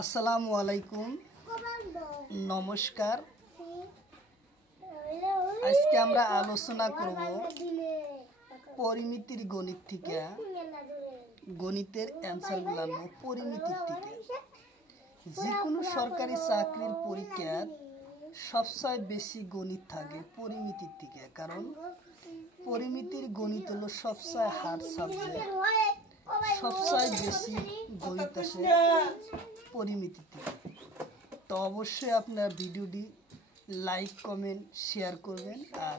আসসালামু আলাইকুম, নমস্কার। আজকে আমরা আলোচনা করব পরিমিতির গণিত থেকে, গণিতের অ্যান্সারগুলো পরিমিতির থেকে। যে কোনো সরকারি চাকরির পরীক্ষায় সবচেয়ে বেশি গণিত থাকে পরিমিতির থেকে, কারণ পরিমিতির গণিত হলো সবচেয়ে হার্ড সাবজেক্ট। সবচেয়ে বেশি গণিত আসে পরিমিতির থেকে। তো অবশ্যই আপনার ভিডিওটি লাইক, কমেন্ট, শেয়ার করবেন আর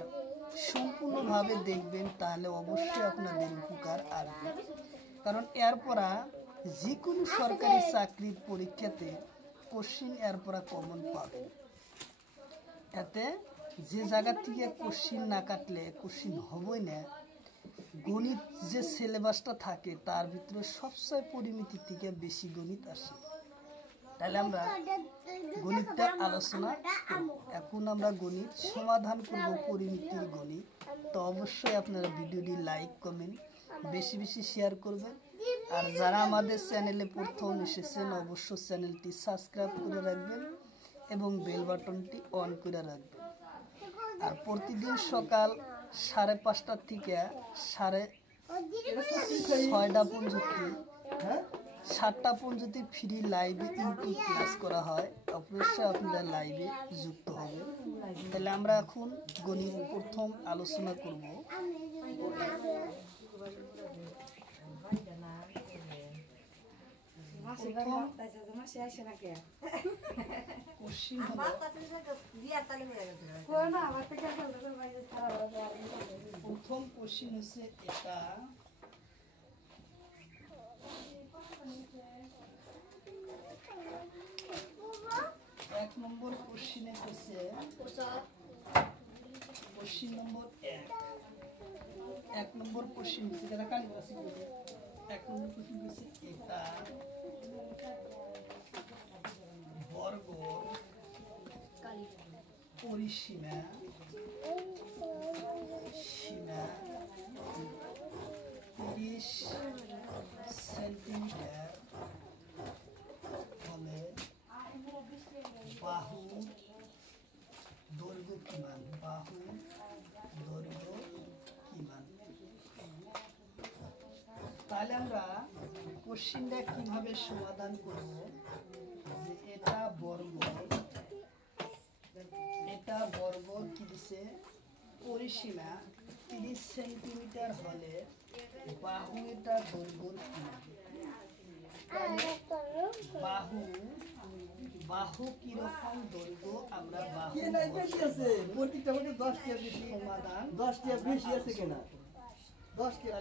সম্পূর্ণভাবে দেখবেন, তাহলে অবশ্যই আপনাদের উপকার আসবে। কারণ এরপরা যে কোনো সরকারি চাকরির পরীক্ষাতে কোশ্চিন এরপরা কমন পাবে। এতে যে জায়গা থেকে কোশ্চিন না কাটলে কোশ্চিন হবেই না। গণিত যে সিলেবাসটা থাকে তার ভিতরে সবচেয়ে পরিমিতির থেকে বেশি গণিত আসে। তাহলে আমরা গণিতটা আলোচনা করব। এখন আমরা গণিত সমাধান করব, পরিমিতির গণিত। তো অবশ্যই আপনারা ভিডিওটি লাইক, কমেন্ট বেশি বেশি শেয়ার করবেন। আর যারা আমাদের চ্যানেলে প্রথম এসেছেন অবশ্যই চ্যানেলটি সাবস্ক্রাইব করে রাখবেন এবং বেল বাটনটি অন করে রাখবেন। আর প্রতিদিন সকাল 5:30 থেকে 6:30 পর্যন্ত 7টা পর্যন্ত ফ্রি লাইভে ইউটিউব ক্লাস করা হয়। অবশ্যই আপনারা লাইভে যুক্ত হবে। তাহলে আমরা এখন গণিত প্রথম আলোচনা করব। প্রথম কোশ্চিন হচ্ছে এটা। এক নম্বর কোশ্চিনে হচ্ছে কোশ্চিন নম্বর 1 নম্বর কোশ্চিন হচ্ছে এটা কালি আছে। 1 নম্বর কোশ্চিন হচ্ছে এটা বর্গ পরিসীমা সীমা 30 সেন্টিমিটার হলে বাহু দৈর্ঘ্য কি মান? বাহু দৈর্ঘ্য কি মান? তাহলে আমরা কোশ্চিনটা কিভাবে সমাধান করব? যে এটা বর্গ কি দিছে? পরিসীমা 30 সেন্টিমিটার হলে বাহু এটা দৈর্ঘ্য কি? বাহু কিরকম দৈর্ঘ্য আমরা বাহু সমাধান 10টা বেশি আছে কিনা 10টা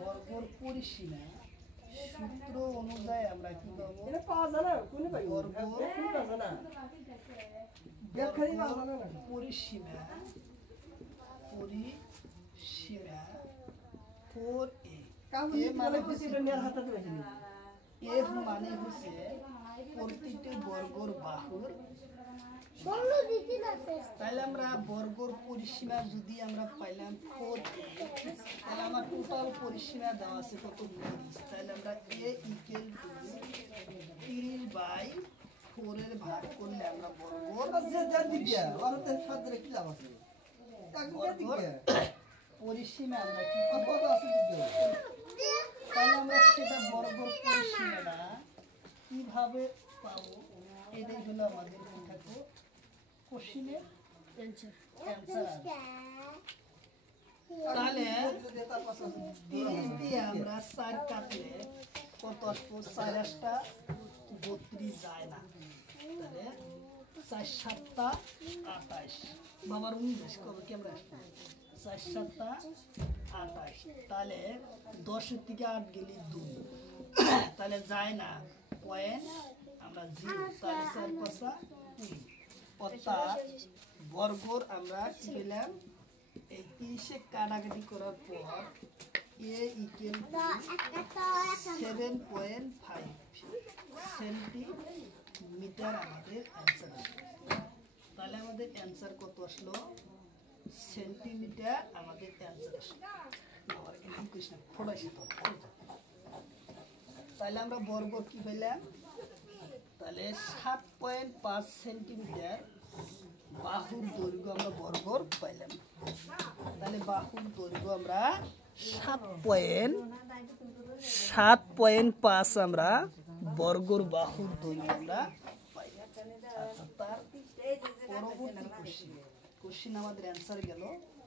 বর্গর পরিসীমা সূত্র অনুযায়ী আমরা কি পাবো? পরিসীমা 4a মানে হচ্ছে প্রতিটি বর্গর বাহুর। তাহলে আমরা বর্গর পরিসীমা যদি আমরা পাইলাম 4a, তাহলে আমার টোটাল পরিসীমা দেওয়া আছে কত? 30। তাহলে আমরা a = 30/4 এর ভাগ করলে আমরা বর্গর পরিসীমা আমরা কি পাবো? তাহলে আমরা সেটা বর্গর পরিসীমাটা কিভাবে পাবো? এটাই হলো আমাদের কোশ্চিনের অ্যান্সার। তাহলে 30 দিয়ে আমরা 4 কাটলে কত আসবো? 4 8টা 32 যায় না। তাহলে 4 7টা 28, বাবার 19 কবে কি আমরা আসবো? 4 7টা 28। তাহলে 10 থেকে 8 গেলে 2, তাহলে যায় না পয়েন্ট, আমরা 0। তাহলে 4 5 20। অর্থাৎ বর্গর আমরা কি পেলাম? এই 30 কাটাকাটি করার পর a = 7.5 সেন্টিমিটার সেন্টিমিটার আমাদের অ্যান্সার আসলো। তাহলে আমাদের অ্যান্সার কত আসলো? সেন্টিমিটার আমাদের অ্যান্সার আসলো। তাহলে আমরা বর্গ কি পেলাম? তাহলে 7.5 সেন্টিমিটার বাহুর দৈর্ঘ্য আমরা বর্গর পাইলাম। তাহলে বাহুর দৈর্ঘ্য আমরা 7.5 আমরা বর্গর বাহুর দৈর্ঘ্য আমরা পাইলাম। আচ্ছা, তার পরবর্তী কোশ্চেন আমাদের অ্যান্সার গেল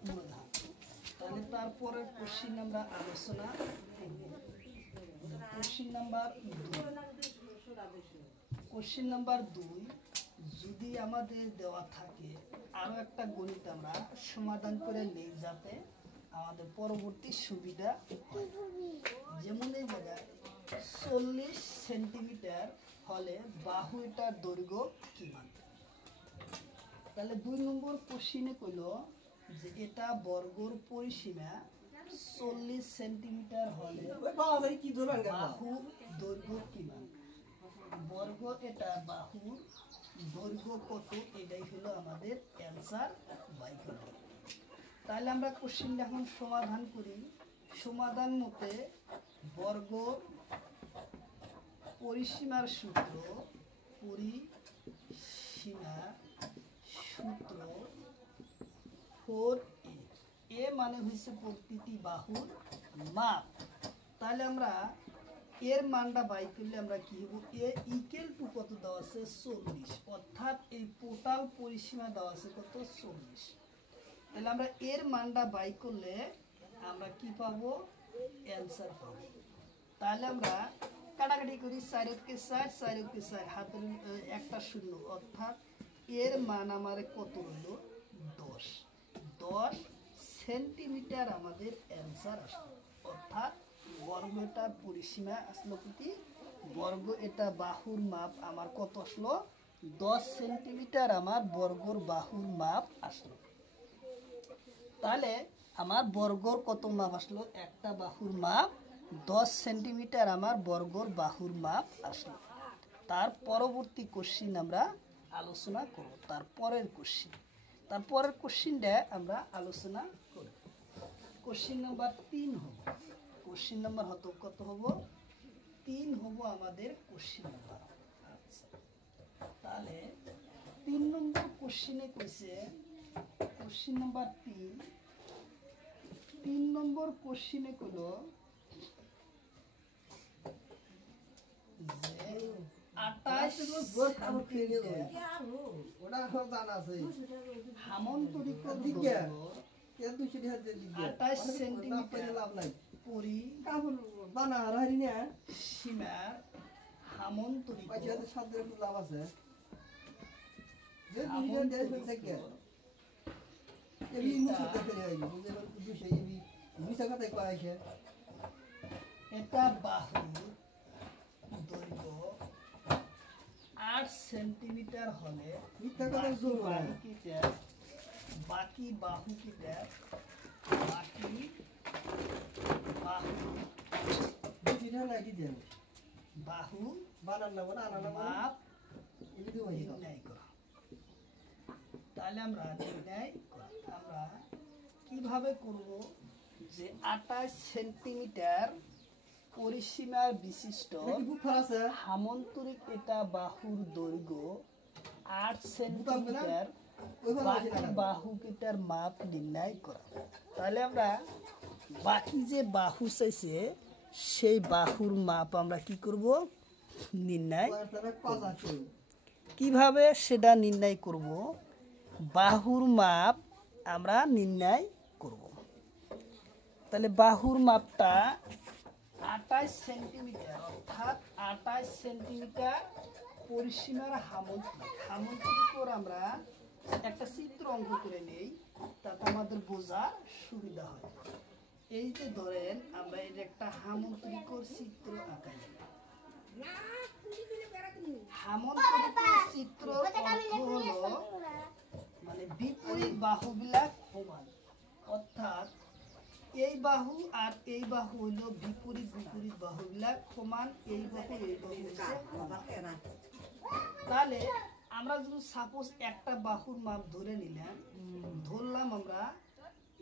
মূলধান। তাহলে তারপরের কোশ্চেন আমরা আলোচনা কোশ্চেন নাম্বার 2। যদি আমাদের দেওয়া থাকে আরো একটা গণিত আমরা সমাধান করে নেই যাতে আমাদের পরবর্তী সুবিধা হয়। যেমন এই জায়গায় 40 সেন্টিমিটার হলে বাহু এটার দৈর্ঘ্য কি মান? তাহলে 2 নম্বর কোশ্চেনে কইল যে এটা বর্গর পরিসীমা 40 সেন্টিমিটার হলে বাহু দৈর্ঘ্য কি মান? বর্গ এটা বাহুর দৈর্ঘ্য কত, এটাই হলো আমাদের অ্যান্সার বাই করব। তাহলে আমরা কোশ্চেনটা এখন সমাধান করি। সমাধান মতে বর্গ পরিসীমার সূত্র, পরিসীমা সূত্র 4a। এ মানে হচ্ছে প্রতিটি বাহুর মাপ। তাহলে আমরা এর মানটা বাই করলে আমরা কি হবো? এ ইকুয়াল টু কত দেওয়া আছে? 40। অর্থাৎ এই টোটাল পরিসীমা দেওয়া আছে কত? 40। তাহলে আমরা এর মানটা বাই করলে আমরা কি পাবো? অ্যান্সার পাবো। তাহলে আমরা কাটাকাটি করি, 4 4 4 4 হাতের একটা শূন্য, অর্থাৎ এর মান আমার কত হলো? 10 সেন্টিমিটার আমাদের অ্যান্সার আসলো। অর্থাৎ বর্গ এটার পরিসীমা আসলো কি? বর্গ এটা বাহুর মাপ আমার কত আসলো? 10 সেন্টিমিটার আমার বর্গর বাহুর মাপ আসলো। তাহলে আমার বর্গর কত মাপ আসলো? একটা বাহুর মাপ 10 সেন্টিমিটার আমার বর্গর বাহুর মাপ আসলো। তার পরবর্তী কোশ্চিন আমরা আলোচনা করব। তারপরের কোশ্চিনটা আমরা আলোচনা করব। কোশ্চিন নাম্বার 3 হবে। কোশ্চিন নাম্বার কত হবো? 3 হবো আমাদের কোশ্চিন নাম্বার। আচ্ছা, তাহলে 3 নম্বর কোশ্চিনে কইছে, কোশ্চিন নাম্বার 3 নম্বর কোশ্চিনে কইলো যে 28 হামন্তরিকর দৈর্ঘ্য 28 সেন্টিমিটার পরিসীমার হামন্তরিক এটা বাহুর দৈর্ঘ্য 8 সেন্টিমিটার হলে বাকি বাহু মাপ নির্ণয় করা। তাহলে আমরা আমরা কিভাবে করব? যে 28 সেন্টিমিটার পরিসীমার বিশিষ্ট হামন্তরিক এটা বাহুর দৈর্ঘ্য 8 সেন্টিমিটার, বাকি বাহু কিটার মাপ নির্ণয় করা। তাহলে আমরা বাকি যে বাহু চাইছে সেই বাহুর মাপ আমরা কি করব? নির্ণয় করব। কিভাবে সেটা নির্ণয় করব? বাহুর মাপ আমরা নির্ণয় করব। তাহলে বাহুর মাপটা 28 সেন্টিমিটার, অর্থাৎ 28 সেন্টিমিটার পরিসীমার হামন্তরিকর আমরা একটা চিত্র অঙ্ক করে নেই, তাতে আমাদের বোঝার সুবিধা হয়। এই যে ধরেন আমরা এর একটা হামন্তরিকর চিত্র আঁকাই। হামন্তরিকর চিত্র অর্থ হলো মানে বিপরীত বাহুবিলাক সমান, অর্থাৎ এই বাহু আর এই বাহু হইলো বিপরীত বাহুবিলাক সমান। এই বাহু তাহলে আমরা যদি সাপোজ একটা বাহুর মাপ ধরে নিলাম, ধরলাম আমরা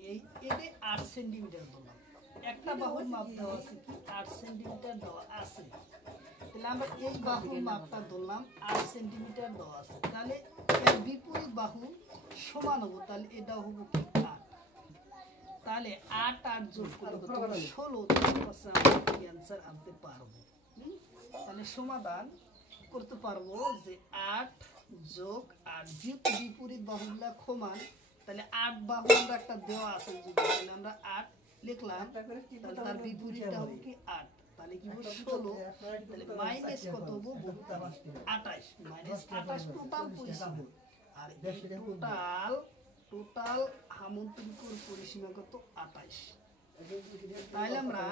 এই এটা 8 সেন্টিমিটার ধরলাম, একটা বাহুর মাপ দেওয়া আছে কি 8 সেন্টিমিটার দেওয়া আছে, তাহলে আমরা এই বাহুর মাপটা ধরলাম 8 সেন্টিমিটার দেওয়া আছে, তাহলে এর বিপরীত বাহু সমান হবো, তাহলে এটা হবো কি 8, তাহলে 8 8 যোগ করলে 16, আমরা অ্যান্সার আনতে পারবো। তাহলে সমাধান করতে পারবো যে 8 যোগ 8, যেহেতু বিপরীত বাহুগুলা সমান, তাহলে 8 বাহু আমরা একটা দেওয়া আছে, তাহলে আমরা 8 লিখলাম, তাহলে তার বিপরীতটা হবে কি 8, তাহলে কি হবে 16, তাহলে মাইনাস কত হবে 28, মাইনাস 28 টোটাল পরিসীমা, আর এই টোটাল হামন্তরিকর পরিসীমা কত 28, তাহলে আমরা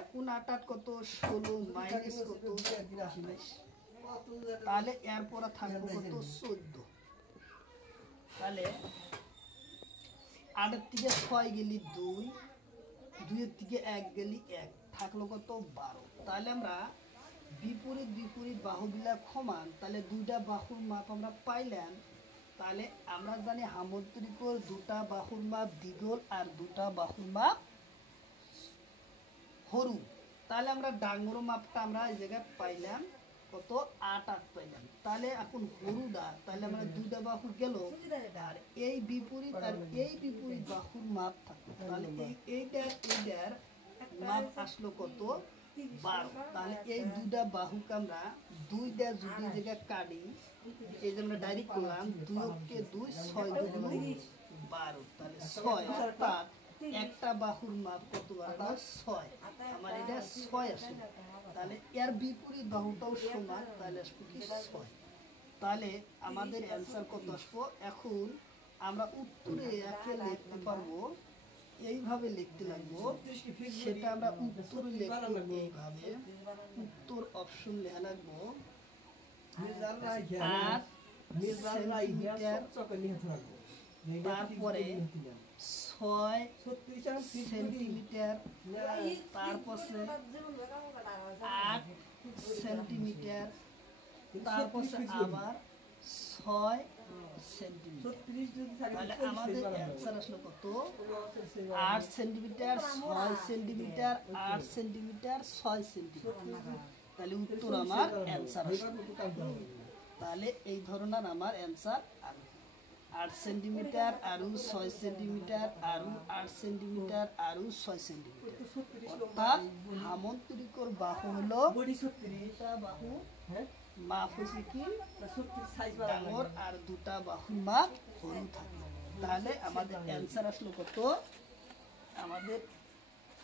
এখন 8 কত 16 মাইনাস কত 28, তাহলে এরপর থাকবে কত 14, তাহলে 8 এর থেকে 6 গেলি 2, 2 এর থেকে 1 গেলি 1, থাকলো কত 12, তাহলে আমরা বিপরীত বাহুগুলা সমান, তাহলে দুইটা বাহুর মাপ আমরা পাইলাম, তাহলে আমরা জানি হামন্তরিকর দুটা বাহুর মাপ দ্বিগুণ আর দুটা বাহুর মাপ সরু, তাহলে আমরা ডাঙর মাপটা আমরা এই জায়গায় পাইলাম কত 8 8 পাইলাম, তাহলে এখন হরুদা, তাহলে আমরা দুইটা বাহু গেল, আর এই বিপরীত বাহুর মাপ থাকলো, তাহলে এইটার মাপ আসলো কত 12, তাহলে এই দুইটা বাহুকে আমরা দুইটা যদি জায়গায় কাটি, এই যে আমরা ডাইরেক্ট করলাম 2 কে 2 6 দুগুণ 12, তাহলে 6, অর্থাৎ একটা বাহুর মাপ কত আসলো 6, আমার এটা 6 আসলো, তাহলে এর বিপরীত বাহুটাও সমান, তাহলে আসবে কি 6, তাহলে আমাদের অ্যান্সার কত আসবো। এখন আমরা উত্তরে একে লিখতে পারবো, এইভাবে লিখতে লাগবো, সেটা আমরা উত্তরে লিখবো এইভাবে, উত্তর অপশন লেখা লাগবো 8 সেন্টিমিটার, তারপরে 6 সেন্টিমিটার, তারপরে 8 সেন্টিমিটার, তারপরে আবার 6 সেন্টিমিটার, তাহলে আমাদের অ্যান্সার আসলো কত 8 সেন্টিমিটার 6 সেন্টিমিটার 8 সেন্টিমিটার 6 সেন্টিমিটার, তাহলে উত্তর আমার অ্যান্সার আসলো। তাহলে এই ধরনের আমার অ্যান্সার 8 সেন্টিমিটার আর 6 সেন্টিমিটার আর 8 সেন্টিমিটার আর 6 সেন্টিমিটার, অর্থাৎ হামন্তরিকর বাহু হলো দুটা বাহু মাপ হচ্ছে কি ডাঙর আর দুটা বাহু মাপ সরু থাকে, তাহলে আমাদের অ্যান্সার আসলো কত, আমাদের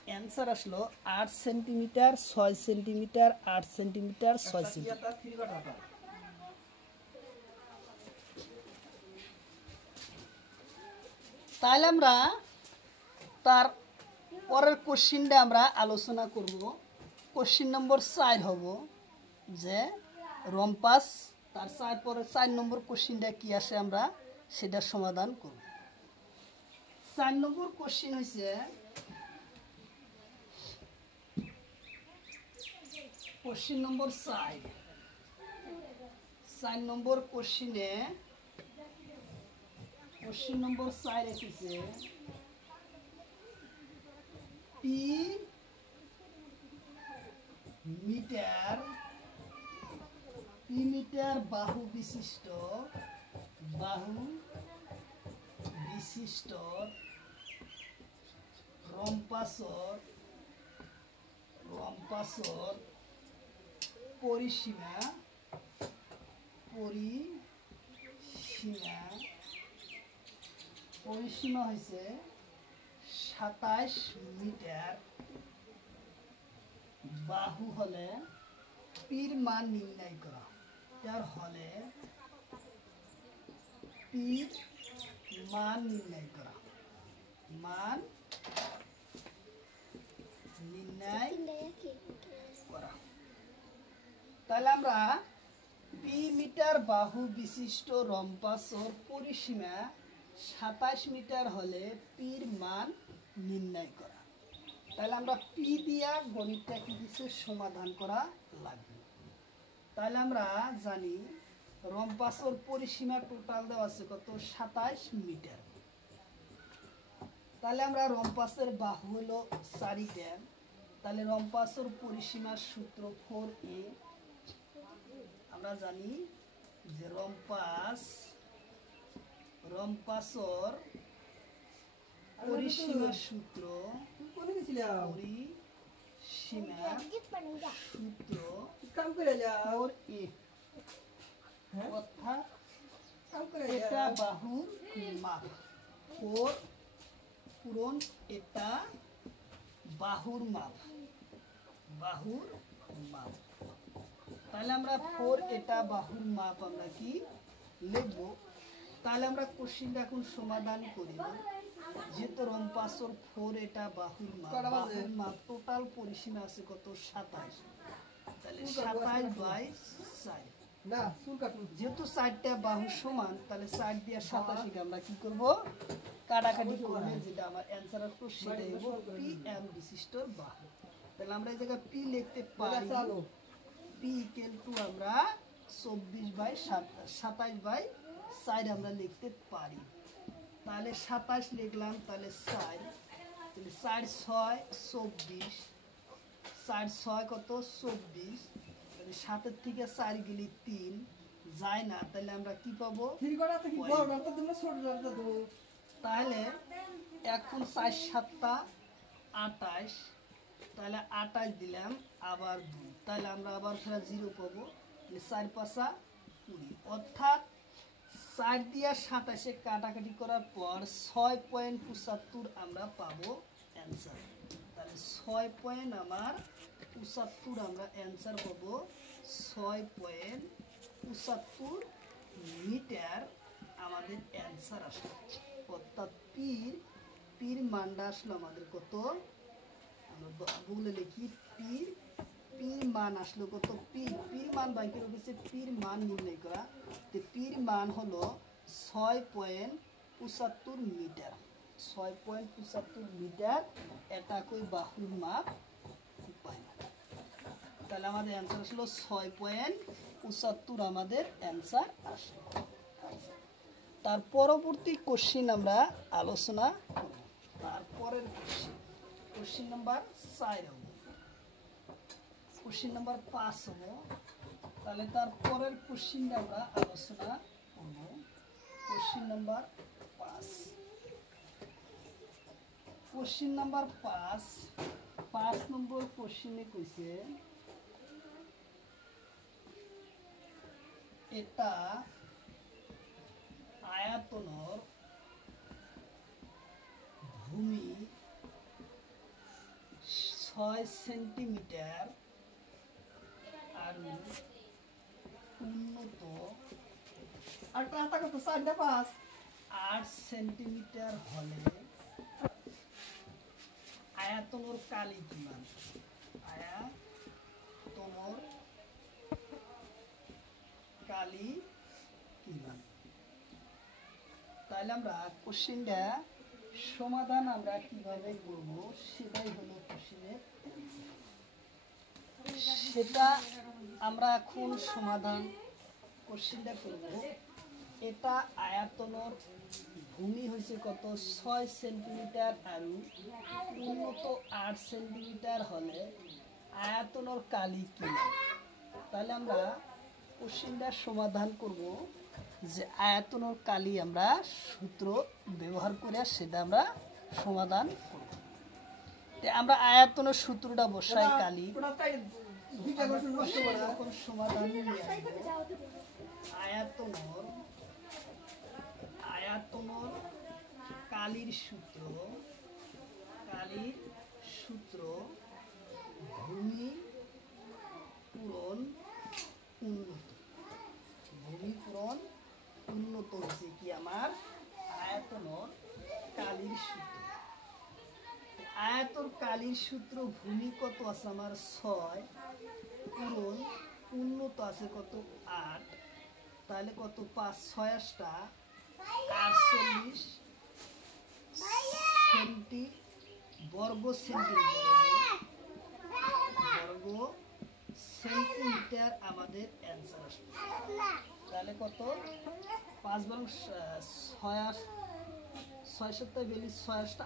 অ্যান্সার আসলো 8 সেন্টিমিটার 6 সেন্টিমিটার 8 সেন্টিমিটার 6 সেন্টিমিটার। তাহলে আমরা তার পরের কোশ্চিনটা আমরা আলোচনা করব, কোশ্চিন নম্বর 4 হব যে রম্পাস, তার 4 নম্বর কোশ্চিনটা কি আসে আমরা সেটা সমাধান করব। 4 নম্বর কোশ্চিন হয়েছে, কোশ্চিন নম্বর 4 নম্বর কোশ্চিনে, কোশ্চিন নম্বর 4 এসেছে পি মিটার বাহু বিশিষ্ট রম্পাসর পরিসীমা হয়েছে 27 মিটার, বাহু হলে পির মান নির্ণয় করা, তার হলে পির মান নির্ণয় করা, মান নির্ণয় করা, তাহলে আমরা পি মিটার বাহু বিশিষ্ট রম্পাসর পরিসীমা 27 মিটার হলে পির মান নির্ণয় করা, তাহলে আমরা পি দিয়া গণিতটা কি কিছু সমাধান করা লাগবে। তাহলে আমরা জানি রম্পাসর পরিসীমা টোটাল দেওয়া আছে কত 27 মিটার। তাহলে আমরা রম্পাসের বাহু হলো 4টা, তাহলে রম্পাসর পরিসীমার সূত্র 4a। আমরা জানি যে রম্পাসর পরিসীমার সূত্র অর্থাৎ এটা বাহুর মাপ, 4 পূরণ এটা বাহুর মাপ, তাহলে আমরা 4 এটা বাহুর মাপ আমরা কি লিখব। তাহলে আমরা কোশ্চেনটা এখন সমাধান করি। যেহেতু রম্পাসর 4 এটা বাহুর মাপ, টোটাল পরিসীমা আছে কত 27, তাহলে 27/4। যেহেতু 4টা বাহু সমান, তাহলে 4 দিয়ে 87 আমরা কি করব কাটাকাটি করব, যেটা আমার অ্যানসার আসবে সেটাই হবে পি এম বিশিষ্ট বাহু। তাহলে আমরা এই জায়গায় পি লিখতে পারি, পি ইকুয়াল টু আমরা 27/4 আমরা লিখতে পারি। তাহলে 27 লিখলাম, তাহলে 4, তাহলে 4 6 24, 4 6 কত 24, তাহলে 7 থেকে 4 গেলে 3 যায় না, তাহলে আমরা কি পাবো, তাহলে এখন 4 7 28, তাহলে 28 দিলাম আবার 2, তাহলে আমরা আবার ফেরা 0 পাবো, 4 5 20, অর্থাৎ 4 দিয়ে 27 কাটাকাটি করার পর 6.75 আমরা পাবো অ্যান্সার। তাহলে 6.75 আমরা অ্যান্সার পাবো, 6.75 মিটার আমাদের অ্যান্সার আসলো। অর্থাৎ পির মানটা আসলো আমাদের কত, আমরা বলে লিখি পির মান আসলো কত, পির মান বাইকের অফিসে পির মান নির্ণয় করা, তো পির মান হলো 6.75 মিটার, 6.75 মিটার। এটা কই বাহুর মাপ পাই না, তাহলে আমাদের অ্যান্সার আসলো 6.75 আমাদের অ্যান্সার আসলো। তার পরবর্তী কোশ্চিন আমরা আলোচনা করব। তারপরের কোশ্চিন নাম্বার 4 হবে, কোশ্চিন নাম্বার 5 হবে। তাহলে তারপরের কোশ্চিনটা আমরা আলোচনা করব, কোশ্চিন নাম্বার 5। কোশ্চিন নাম্বার 5 নম্বর কোশ্চিনে কইছে এটা আয়তনের ভূমি 6 সেন্টিমিটার আর উন্নত 8 সেন্টিমিটার হলে আয়তনের কালি কিমান, আয়তনের কালি কিমান। তাহলে আমরা কোশ্চেনটা সমাধান আমরা কিভাবে করব সেটাই হলো কোশ্চেনের অ্যান্সার। সেটা আমরা এখন সমাধান কোশ্চেনটা করব। এটা আয়তনের ভূমি হয়েছে কত 6 সেন্টিমিটার আর উন্নত 8 সেন্টিমিটার হলে আয়তনের কালি কিমান। তাহলে আমরা কোশ্চেনটা সমাধান করব যে আয়তনের কালি আমরা সূত্র ব্যবহার করে সেটা আমরা সমাধান করব। আমরা আয়তনের সূত্রটা বসাই কালি সমাধান আয়তনের কালির সূত্র ভূমি পূরণ উন্নত হচ্ছে কি আমার আয়তনের কালির সূত্র। আয়তর কালির সূত্র ভূমি কত আছে আমার 6 পূরণ উন্নত আছে কত 8, তাহলে কত 5 6 48 বর্গ সেন্টিমিটার আমাদের অ্যান্সার আসবে। তাহলে কত 5 বরং 6 6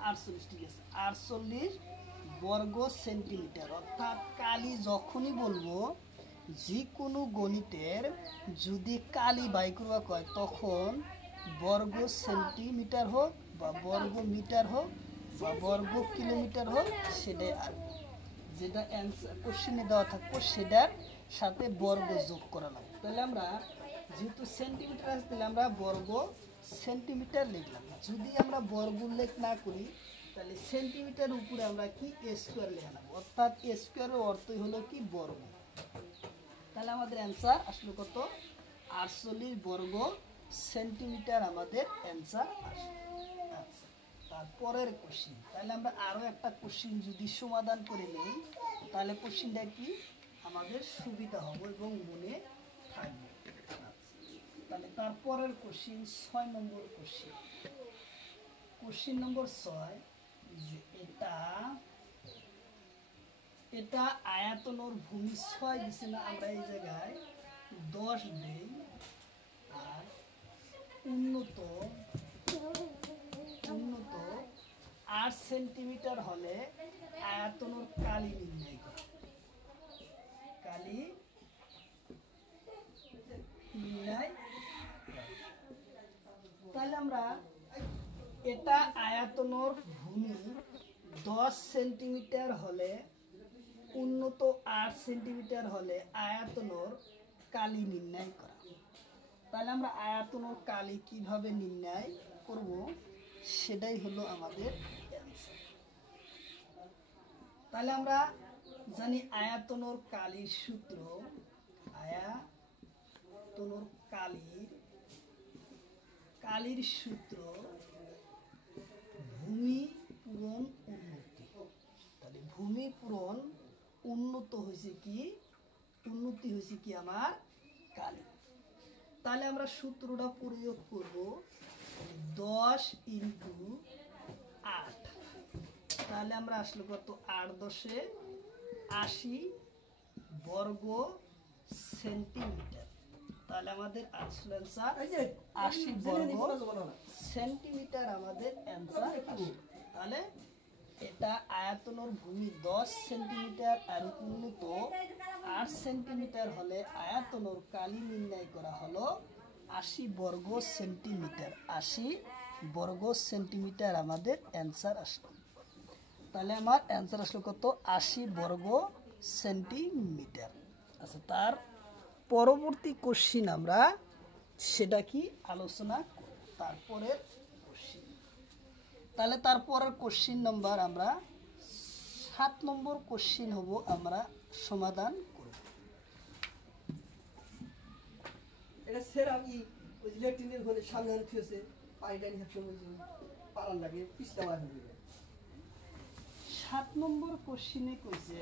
48, ঠিক আছে, 48 বর্গ সেন্টিমিটার। অর্থাৎ কালি যখনই বলবো যে কোনো গণিতের যদি কালি বাই করবা কয় তখন বর্গ সেন্টিমিটার হোক বা বর্গ মিটার হোক বা বর্গ কিলোমিটার হোক সেটাই আসবে, যেটা অ্যান্সার কোশ্চেনে দেওয়া থাকবো সেটার সাথে বর্গ যোগ করা লাগবে। তাহলে আমরা যেহেতু সেন্টিমিটার আসছে তাহলে আমরা বর্গ সেন্টিমিটার লিখলাম। যদি আমরা বর্গ উল্লেখ না করি তাহলে সেন্টিমিটার উপরে আমরা কি স্কোয়ার লিখে নেব, অর্থাৎ স্কোয়ারের অর্থই হলো কি বর্গ। তাহলে আমাদের অ্যান্সার আসলে কত 48 বর্গ সেন্টিমিটার আমাদের অ্যান্সার আসবে। আচ্ছা, তারপরের কোশ্চিন, তাহলে আমরা আরও একটা কোশ্চিন যদি সমাধান করে নিই তাহলে কোশ্চিনটা কি আমাদের সুবিধা হবে এবং মনে থাকবে। তাহলে তারপরের কোশ্চিন 6 নম্বর কোশ্চিন। কোশ্চিন নম্বর 6 যে এটা আয়তনের ভূমি 6 দিছে না, আমরা এই জায়গায় 10 দেই আর উন্নত 8 সেন্টিমিটার হলে আয়তনের কালি নির্ণয় করে। কালি নির্ণয়, তাহলে আমরা এটা আয়তনের ভূমি 10 সেন্টিমিটার হলে উন্নত 8 সেন্টিমিটার হলে আয়তনের কালি নির্ণয় করা। তাহলে আমরা আয়তনের কালি কিভাবে নির্ণয় করব সেটাই হলো আমাদের অ্যান্সার। তাহলে আমরা জানি আয়তনের কালির সূত্র, আয়তনের কালির সূত্র ভূমি পূরণ উন্নতি। তাহলে ভূমি পূরণ উন্নতি হয়েছে কি আমার কালি। তাহলে আমরা সূত্রটা প্রয়োগ করব 10 × 8। তাহলে আমরা আসলে কত 8 × 10 = 80 বর্গ সেন্টিমিটার। তাহলে আমাদের আসলে অ্যান্সার 80 বর্গ সেন্টিমিটার আমাদের অ্যান্সার। তাহলে এটা আয়তনের ভূমি 10 সেন্টিমিটার আর উন্নত 8 সেন্টিমিটার হলে আয়তনের কালি নির্ণয় করা হলো 80 বর্গ সেন্টিমিটার। 80 বর্গ সেন্টিমিটার আমাদের অ্যান্সার আসলো। তাহলে আমার অ্যান্সার আসলো কত 80 বর্গ সেন্টিমিটার। আচ্ছা, তার পরবর্তী কোশ্চিন আমরা সেটা কি আলোচনা করব তারপরের কোশ্চিন। তাহলে তারপরের কোশ্চিন নাম্বার আমরা 7 নম্বর কোশ্চিন হব আমরা সমাধান করব। এটা সেরা কি ওই লেট্রিনের ঘরে সামনে থিয়েছে পানিটা নিয়ে সময় পারান লাগে পিছলা মার হয়ে যাবে। 7 নম্বর কোশ্চিনে কইছে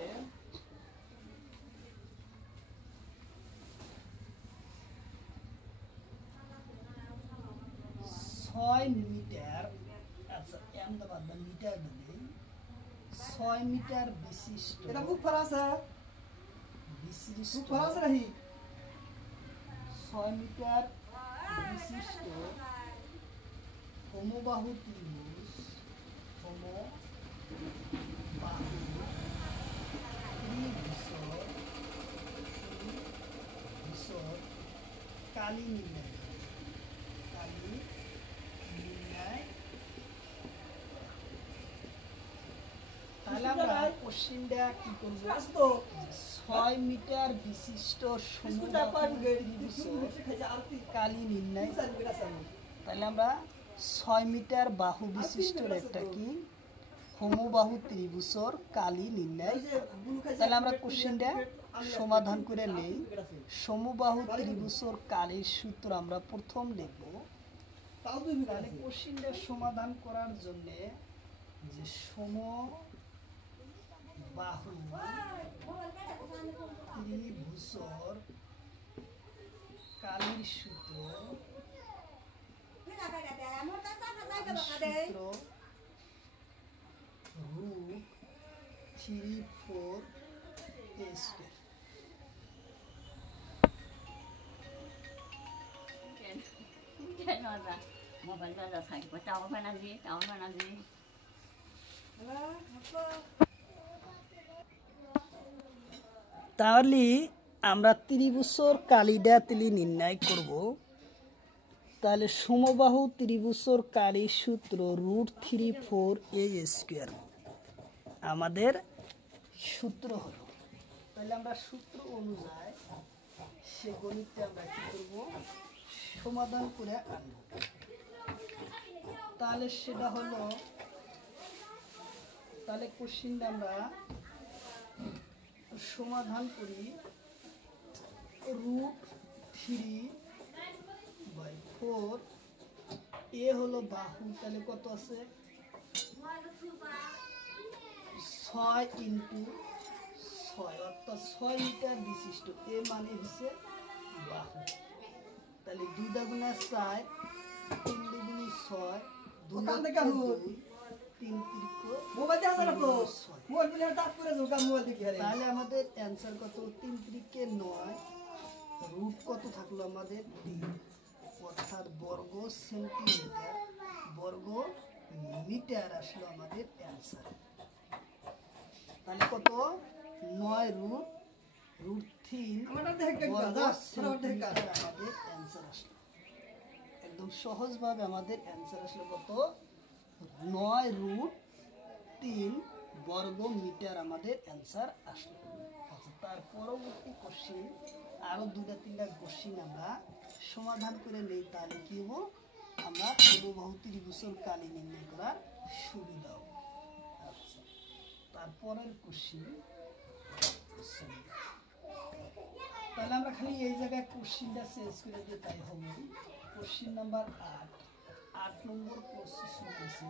6 মিটার, আচ্ছা এমদাবাদ মিটার দিলেই 6 মিটার বিশিষ্ট, এটা খুব ফরাসা বিশিষ্ট খুব ফরাসা রাহি 6 মিটার বিশিষ্ট সমবাহু ত্রিভুজ কালি নির্ণয়। তাহলে আমরা কোশ্চিনটা কি করব 6 মিটার বিশিষ্ট সমবাহু কালি নির্ণয়। তাহলে আমরা 6 মিটার বাহু বিশিষ্ট একটা কি সমবাহু ত্রিভুজের কালি নির্ণয়। তাহলে আমরা কোশ্চিনটা সমাধান করে নেই। সমবাহু ত্রিভুজের কালির সূত্র আমরা প্রথম লিখব। তাহলে কোশ্চিনটা সমাধান করার জন্য যে সমবাহু ত্রিভুজের কালির সূত্র √3/4 a²। মোবাইল বাজার থাকবে টাওয়ার বানাবি তাহলে আমরা ত্রিভুজের কালিটা তিলি নির্ণয় করব। তাহলে সমবাহু ত্রিভুজের কালির সূত্র √3/4a² আমাদের সূত্র হলো। তাহলে আমরা সূত্র অনুযায়ী সে গণিতটা আমরা কি করব, সমাধান করে আনব। তাহলে সেটা হলো, তাহলে কোশ্চেনটা আমরা সমাধান করি। √3/4 এ হলো বাহু, তাহলে কত আছে 6 × 6 অর্থাৎ 6 মিটার বিশিষ্ট। এ মানে হচ্ছে বাহু। তাহলে 2 × 4 3 × 6 2 × 3 মোবাইল দিয়ে আসে না তো মোবাইল বলে টাপ করে ঝোকা মোবাইল দেখি আরে তাহলে আমাদের অ্যানসার কত 3 × 9 রুট কত থাকলো আমাদের 3 অর্থাৎ বর্গ সেন্টিমিটার বর্গ মিটার আসলো আমাদের অ্যানসার। তাহলে কত 9√3 আমারটা দেখে বর্গ দাদা সেন্টিমিটার আমাদের অ্যানসার আসলো। একদম সহজভাবে আমাদের অ্যানসার আসলো কত 9√3 বর্গ মিটার আমাদের অ্যানসার আসলো। আচ্ছা, তার পরবর্তী কোশ্চেন আরো 2-3টা কোশ্চেন আমরা সমাধান করে নেই। তাহলে কি হবো, আমরা সমবাহু ত্রিভুজের কালি নির্ণয় করার সুবিধা হবে। আচ্ছা, তারপরের কোশ্চেন, তাহলে আমরা খালি এই জায়গায় কোশ্চেনটা চেঞ্জ করে দিয়ে তাই হবে। কোশ্চেন নাম্বার 8 নম্বর কোশ্চেন আছে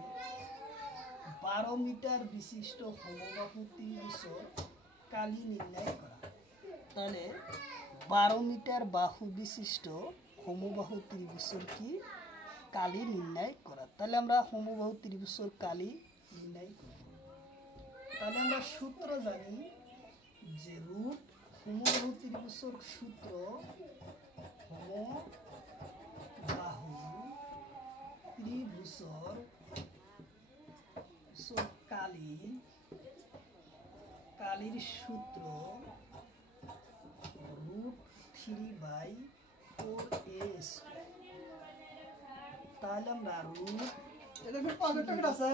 12 মিটার বিশিষ্ট সমবাহু ত্রিভুজের কালি নির্ণয় করা। তাহলে 12 মিটার বাহু বিশিষ্ট সমবাহু ত্রিভুজের কি কালি নির্ণয় করা। তাহলে আমরা সমবাহু ত্রিভুজের কালি নির্ণয় করব। তাহলে আমরা সূত্র জানি যে রুট সমবাহু ত্রিভুজের সূত্র সমবাহু ত্রিভুজের কালির সূত্র √3/4a²। তাহলে আমরা এটা কি পাগল টাকা আছে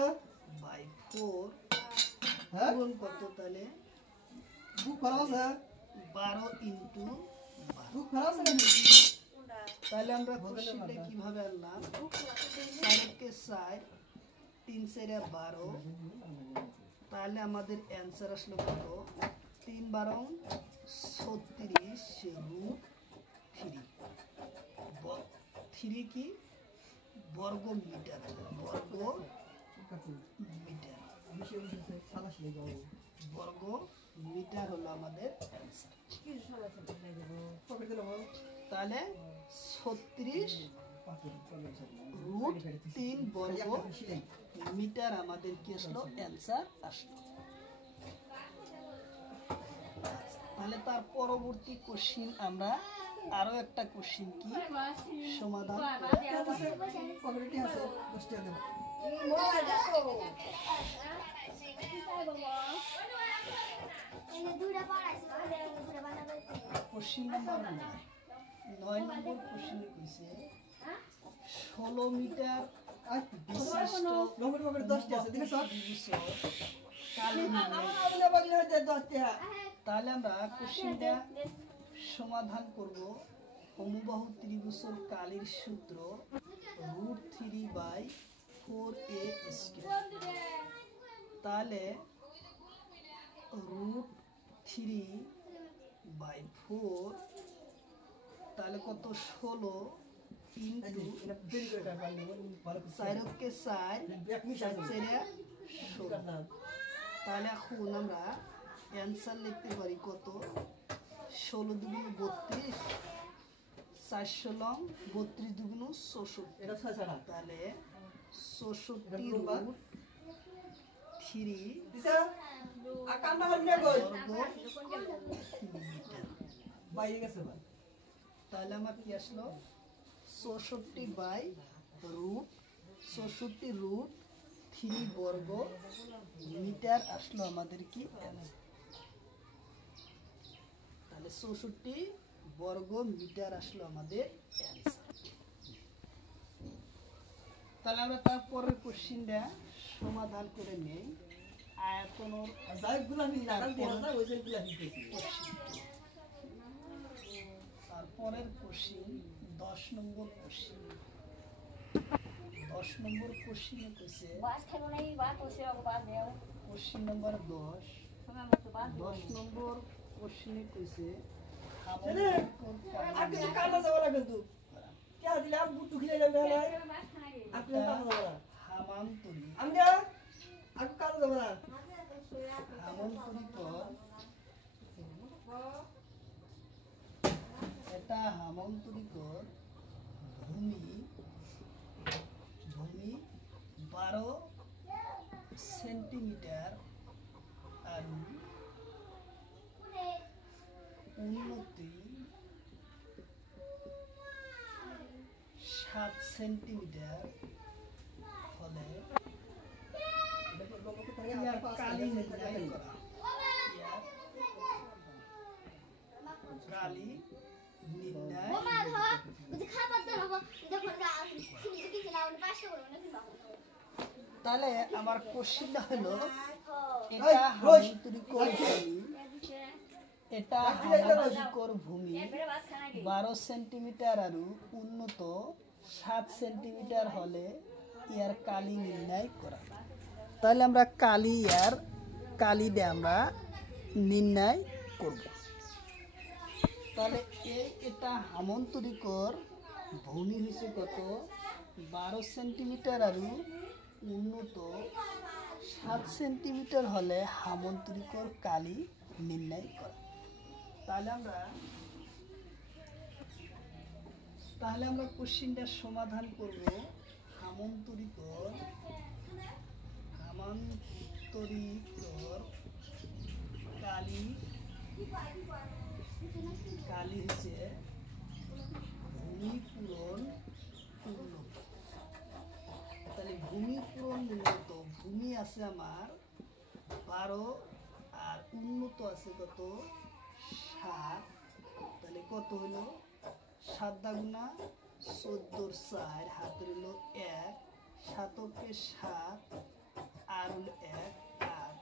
√3/4 হ্যাঁ গুণ কত, তাহলে বুক করা আছে 12 × 12। বুক করা আছে নাকি তাহলে আমরা কোশ্চেনটা কিভাবে আনলাম, 4 কে 4 3 4 12। তাহলে আমাদের অ্যানসার আসলো কত 3 12 36√3 3 কি বর্গ মিটার বর্গ মিটার হলো আমাদের অ্যানসার। তাহলে 36√3 বর্গ মিটার আমাদের কি আসলো অ্যানসার আসলো। তাহলে তার পরবর্তী কোশ্চেন আমরা আরো একটা কোশ্চেন কি সমাধান কোশ্চেন নাম্বার 9 নম্বর কোশ্চেন কইছে 16 মিটার বিশিষ্ট তাহলে আমরা কোশ্চেনটা সমাধান করব। সমবাহু ত্রিভুজের কালির সূত্র √3/4a²। তাহলে √3/4 তাহলে কত 16 ইনটু 4 কে 4 16। তাহলে এখন আমরা অ্যানসার লিখতে পারি কত 16 × 2 = 32 400 লং 32 × 2 = 64। এটা 6 তাহলে 64 √3 দিছা আকান্না হরিয়া কই মিটার বাইরে গেছে ভাই। তাহলে আমার কি আসলো 64/√64√3 বর্গ মিটার আসলো আমাদের কি অ্যান্সার। তাহলে 64 বর্গ মিটার আসলো আমাদের অ্যান্সার। তাহলে আমরা তারপরের কোশ্চেনটা সমাধান করে নেই। আয়তনের তারপরের কোশ্চেন 10 নম্বর কোশ্চেন। 10 নম্বর কোশ্চেনে কইছে কোশ্চেন নাম্বার 10 নম্বর কোশ্চেনে কইছে হামান্তরিকর ভূমি 12 সেন্টিমিটার আর উন্নতি 7 সেন্টিমিটার হলে কালি নির্ণয় করা। কালি নির্ণয় তাহলে আমার কোশ্চেনটা হলো এটা হামান্তরিকর ভূমি 12 সেন্টিমিটার আর উন্নত 7 সেন্টিমিটার হলে ইয়ার কালি নির্ণয় করা। তাহলে আমরা কালি দিয়ে আমরা নির্ণয় করব। তাহলে এটা হামান্তরিকর ভূমি হয়েছে কত 12 সেন্টিমিটার আর উন্নত 7 সেন্টিমিটার হলে হামান্তরিকর কালি নির্ণয় করা। তাহলে আমরা কোশ্চেনটার সমাধান করব। হামান্তরিকর কালি হচ্ছে ভূমি পূরণ উন্নত। তাহলে ভূমি পূরণ উন্নত ভূমি আছে আমার 12 আর উন্নত আছে কত 7। তাহলে কত হলো 7 দাগুনা 14 হাতের হলো 1 7 আর হলো 1 8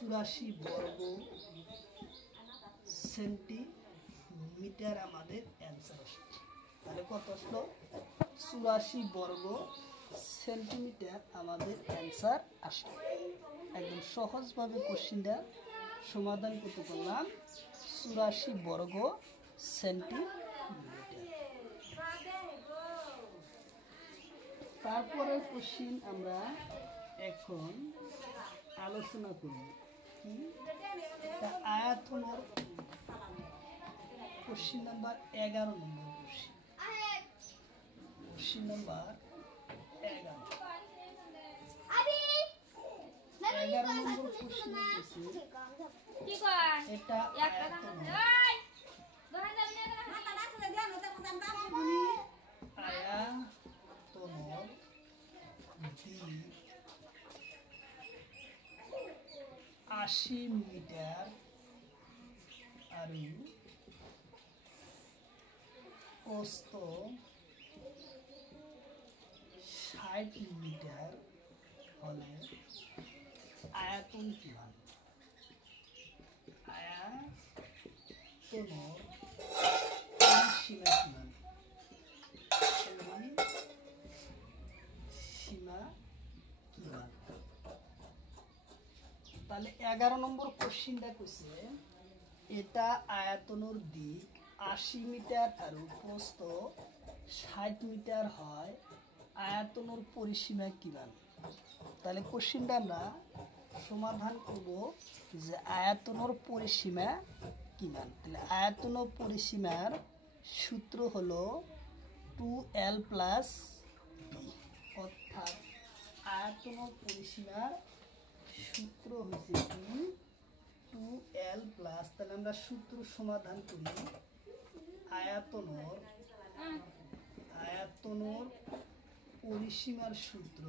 84 বর্গ সেন্টিমিটার আমাদের অ্যান্সার আসলো। তাহলে কত আসলো 84 বর্গ সেন্টিমিটার আমাদের অ্যান্সার আসলো। একদম সহজভাবে কোশ্চেনটা সমাধান করতে পারলাম 84 বর্গ সেন্টিমিটার। তারপরের কোশ্চেন আমরা এখন আলোচনা করব কি আয়তনের কোশ্চেন নাম্বার 11 নম্বর কোশ্চেন নাম্বার 11 নম্বর কোশ্চেন এটা আয়তনের 80 মিটার আর প্রস্থ 60 মিটার হলে আয়তন কি হবে? আয়তনের সীমা কি হবে? তাহলে 11 নম্বর কোশ্চেনটা কইছে এটা আয়তনের দিক 80 মিটার আর প্রস্থ 60 মিটার হয় আয়তনের পরিসীমা কিভাবে? তাহলে কোশ্চেনটা আমরা সমাধান করব যে আয়তনের পরিসীমা কিভাবে। তাহলে আয়তনের পরিসীমার সূত্র হলো 2l + b, অর্থাৎ আয়তনের পরিসীমার সূত্র হচ্ছে 2l+। তাহলে আমরা সূত্র সমাধান করি আয়তনর পরিসীমার সূত্র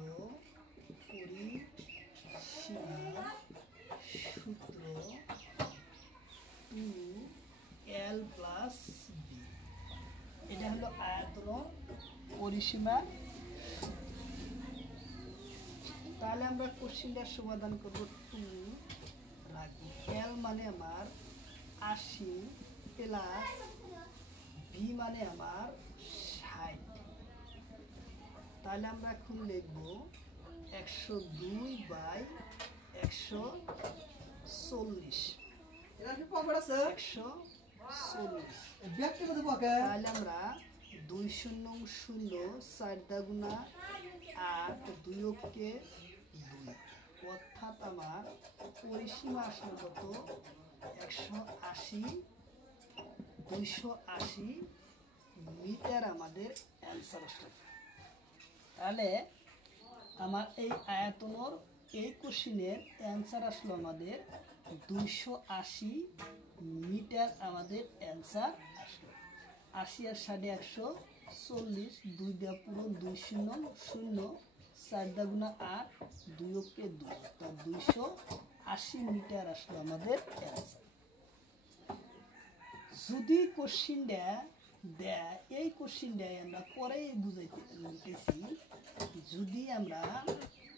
2l প্লাস বি। এটা হলো আয়তনর পরিসীমা। তাহলে আমরা কোশ্চেনটার সমাধান করব। 2 রাখি, এল মানে আমার 80 প্লাস বি মানে আমার 60। তাহলে আমরা এখন লিখব 102/140। এরা কি পকেট আছে 140। এই ব্যাগটা কত পকেট তাহলে আমরা 2 শূন্য 0 4 দাগুনা 8 2 অক্ষে 2, অর্থাৎ আমার পরিসীমা আসলে কত 280 মিটার আমাদের অ্যান্সার আসলে। তাহলে আমার এই আয়তনর এই কোশ্চেনের অ্যান্সার আসলো আমাদের 280 মিটার আমাদের অ্যান্সার আসলো। 80 আর 140, 2 দেওয়া পুরো 2 শূন্য 0 4 দাগুনা 8 2 অক্ষে 2, অর্থাৎ 280 মিটার আসলো আমাদের অ্যান্সার। যদি কোশ্চেনটা দেয়, এই কোশ্চেনটা আমরা পরে বুঝাইতেছি। যদি আমরা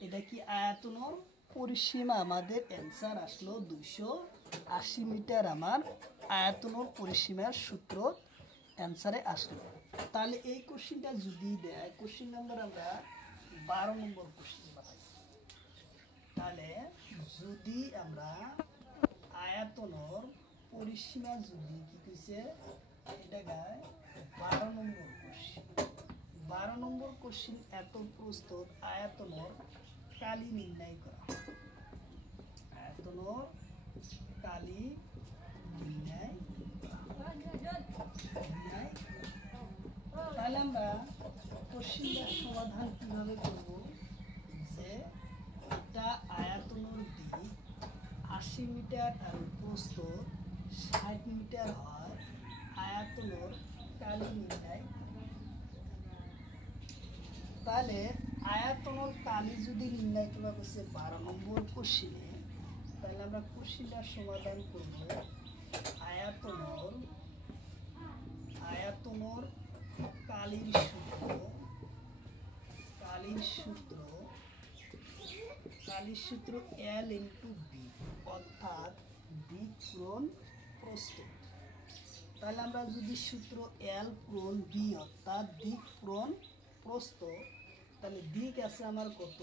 এটা কি আয়তনর পরিসীমা আমাদের অ্যান্সার আসলো 280 মিটার আমার আয়তনর পরিসীমার সূত্র অ্যান্সারে আসলো। তাহলে এই কোশ্চেনটা যদি দেয়, কোশ্চেন নাম্বার আমরা 12 নম্বর কোশ্চেন বানাই। তাহলে যদি আমরা আয়তনর পরিসীমা যদি কি কইছে এটা গায় 12 নম্বর কোশ্চেন। 12 নম্বর কোশ্চেন এত প্রস্তুত আয়তনর কালি নির্ণয় করা। আয়তনর কালি নির্ণয়। তাহলে আমরা কোশ্চেনটার সমাধান কিভাবে করব? যে এটা আয়তনর দিক 80 মিটার আর প্রস্থ 60 মিটার হয়, আয়তনর কালি নির্ণয়। তাহলে আয়তনর কালি যদি নির্ণয় করা হচ্ছে 12 নম্বর কোশ্চেনে, তাহলে আমরা কোশ্চেনটার সমাধান করব। আয়তনর কালির সূত্র L ইন্টু বি, অর্থাৎ দিক পূরণ প্রস্থ। তাহলে আমরা যদি সূত্র L পূরণ বি অর্থাৎ দিক পূরণ প্রস্থ, তাহলে দিক আছে আমার কত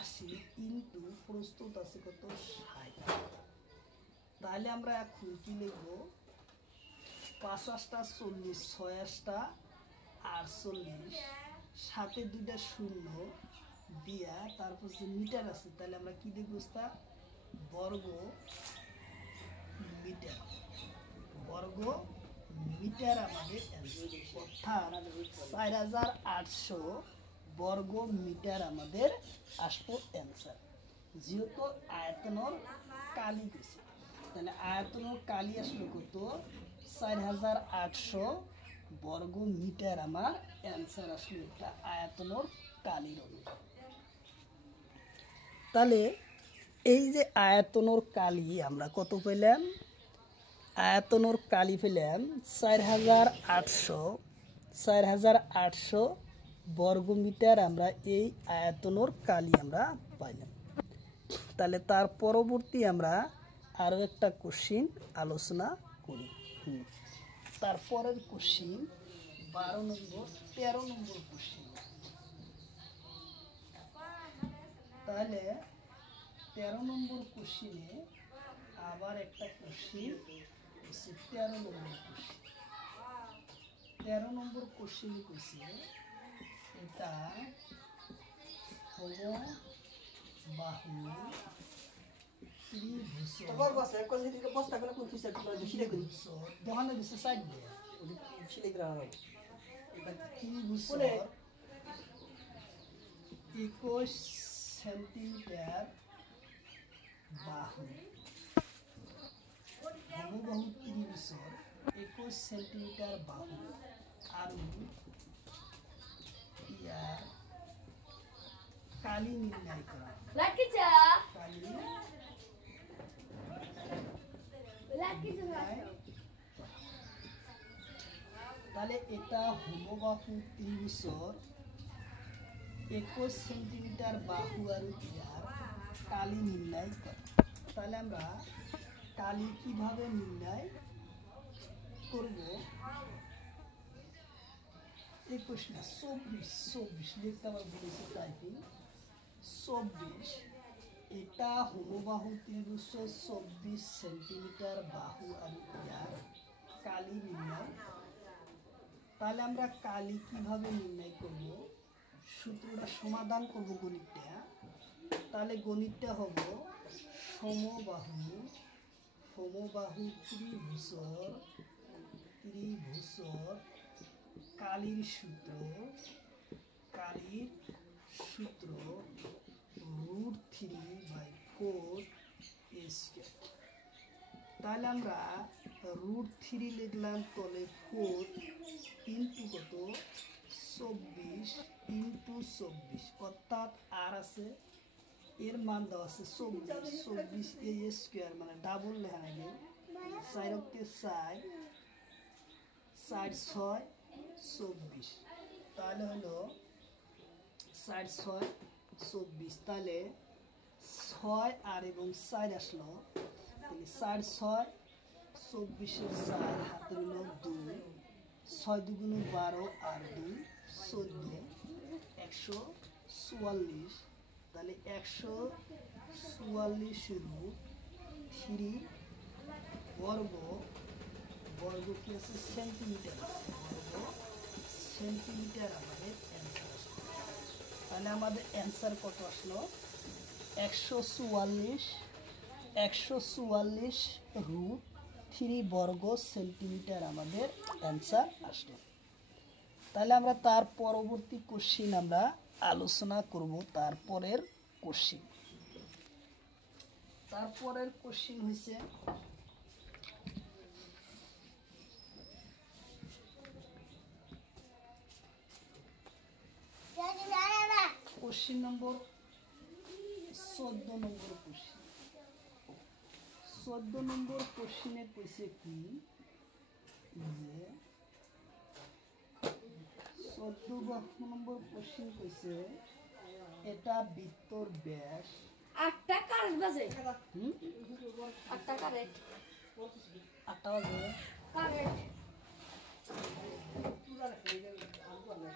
80 ইন্টু প্রস্থ আছে কত 60। তাহলে আমরা এখন কি লিখব? 5 8 40, 6 8 48, সাথে 2টা শূন্য দিয়া তারপর যে মিটার আছে, তাহলে আমরা কি লিখব? বর্গ মিটার আমাদের অ্যান্সার, অর্থাৎ 4800 বর্গ মিটার আমাদের আসবো অ্যান্সার। যেহেতু আয়তনর কালি দিছে, তাহলে আয়তনর কালি আসলো কত 4800 বর্গ মিটার আমার অ্যান্সার আসলো। এটা আয়তনর কালির অনুপাত। তাহলে এই যে আয়তনর কালি আমরা কত পেলাম? আয়তনর কালি পেলাম 4800 বর্গমিটার আমরা এই আয়তনর কালি আমরা পাইলাম। তাহলে তার পরবর্তী আমরা আরও একটা কোশ্চিন আলোচনা করি। তারপরের কোশ্চিন 13 নম্বর কোশ্চিন। তাহলে 13 নম্বর কোশ্চিনে আবার একটা কোশ্চিন 13 নম্বর কোশ্চিন। 13 নম্বর কোশ্চিন কইছে এটা হলো বাহু ত্রিভুজ। তোর বসে কোন দিকে বস্তা করে কোন কিছু একটা শিলে করি দহনে দিছে সাইড দিয়ে শিলে গ্রাম এটা ত্রিভুজ 21 সেন্টিমিটার বাহু ত্রিভুজ 21 সেন্টিমিটার বাহু আর ইয়ার কালি নির্ণয় করা। কালি তাহলে এটা সমবাহু ত্রিভুজৰ 21 সেন্টিমিটার বাহু আর ইয়ার কালি নির্ণয় করা। তাহলে আমরা কালি কিভাবে নির্ণয় করব? 21 না 24 লিখতে আবার বলেছি টাইপিং 24। এটা সমবাহু ত্রিভুজ 24 সেন্টিমিটার বাহু আর ইয়ার কালি নির্ণয়। তাহলে আমরা কালি কিভাবে নির্ণয় করব? সূত্রটা সমাধান করব গণিতটা। তাহলে গণিতটা হবে সমবাহু ত্রিভুজৰ কালির সূত্র √3/4 স্কয়ার। তাহলে আমরা √3 লিখলাম, তলে 4 ইন্টু কত 24 ইন্টু 24, অর্থাৎ আর আছে এর মান দেওয়া আছে 24 এই স্কয়ার মানে ডাবল লেখা লাগে 4 কে 4 4 6 24। তাহলে হলো 4 6 24। তাহলে 6 আর এবং 4 আসলো, তাহলে 4 6 24 4 হাতে হলো 2, 6 2 12 আর 2 14 144। তাহলে 144 বর্গ কি আছে সেন্টিমিটার, সেন্টিমিটার আমাদের অ্যান্সার আসলো। তাহলে আমাদের অ্যান্সার কত আসলো? 144 বর্গ সেন্টিমিটার আমাদের অ্যান্সার আসলো। তাহলে আমরা তার পরবর্তী কোশ্চিন আমরা আলোচনা করব। তারপরের কোশ্চিন হয়েছে কোশ্চিন নম্বর 14 নম্বর কোশ্চিন। 14 নম্বর কোশ্চিনে কইছে কি যে 14 নম্বর কোশ্চিন কইছে এটা বৃত্তর ব্যাস 8টা কারেন্ট বাজে 8টা কারেন্ট 8টা বাজে কারেন্ট তুলা রাখলে আর কোন না,